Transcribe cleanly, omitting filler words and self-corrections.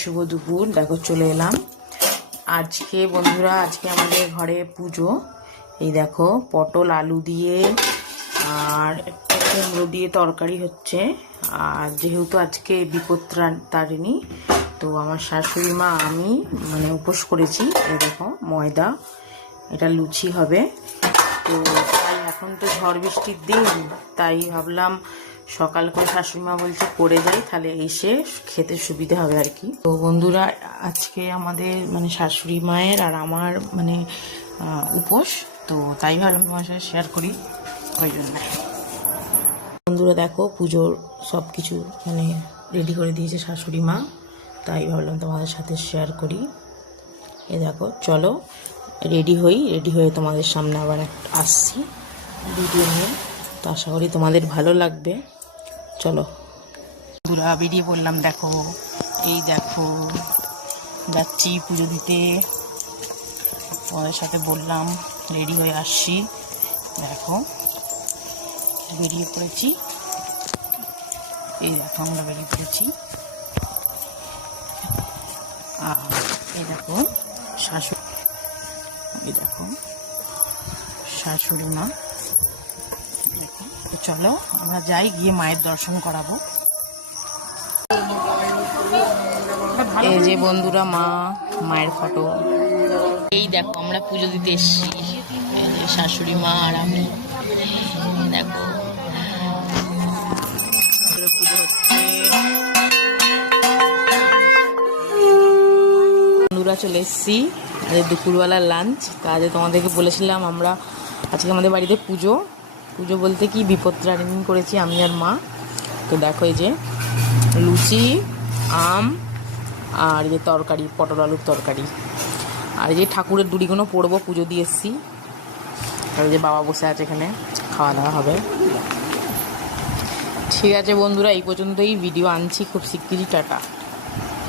শুভ দুপুর। দেখো চলে এলাম আজকে বন্ধুরা, আজকে আমাদের ঘরে পুজো। এই দেখো পটল আলু দিয়ে আর একটা কুমড়ো দিয়ে তরকারি হচ্ছে। আর যেহেতু আজকে বিপত্তারিণী, তো আমার শাশুড়ি মা আমি মানে উপোস করেছি। এই দেখো ময়দা, এটা লুচি হবে। তো তাই এখন তো ঝড় বৃষ্টির দিন, তাই ভাবলাম সকাল করে শাশুড়ি মা বলছে করে যাই, তাহলে এসে খেতে সুবিধা হবে আর কি। তো বন্ধুরা আজকে আমাদের মানে শাশুড়ি মায়ের আর আমার মানে উপোস, তো তাই ভাবলাম তোমার সাথে শেয়ার করি, ওই জন্য। বন্ধুরা দেখো পুজোর সব কিছু মানে রেডি করে দিয়েছে শাশুড়ি মা, তাই ভাবলাম তোমাদের সাথে শেয়ার করি। এ দেখো চলো রেডি হয়ে তোমাদের সামনে আবার আসছি ভিডিও নিয়ে। তো আশা করি তোমাদের ভালো লাগবে। চলো বন্ধুরা বেরিয়ে পড়লাম। দেখো এই দেখো যাচ্ছি পুজো দিতে, তোমাদের সাথে বললাম রেডি হয়ে আসছি। দেখো বেরিয়ে পড়েছি, এই দেখো আমরা বেরিয়ে পড়েছি। আর এই দেখো শাশুড়ি মা। দেখো চলো আমরা যাই, গিয়ে মায়ের দর্শন করাবো। এই যে বন্ধুরা মায়ের ফটো। এই দেখো আমরা পুজো দিতে এসেছি, এই যে শাশুড়ি মা আর আমি। দেখো পুজো হচ্ছে। বন্ধুরা চলে এসেছি দুপুরবেলার লাঞ্চ। কাজে তোমাদেরকে বলেছিলাম আমরা আজকে আমাদের বাড়িতে পুজো বলতে কি বিপত্তারিণী করেছি আমি আর মা। তো দেখো এই যে লুচি, আম আর এই যে তরকারি, পটল আলুর তরকারি। আর এই যে ঠাকুরের দুড়িগুলো পড়বো, পুজো দিয়ে এসেছি। আর এই যে বাবা বসে আছে, এখানে খাওয়া দাওয়া হবে। ঠিক আছে বন্ধুরা, এই পর্যন্তই ভিডিও আনছি, খুব শিগগিরই টাটা।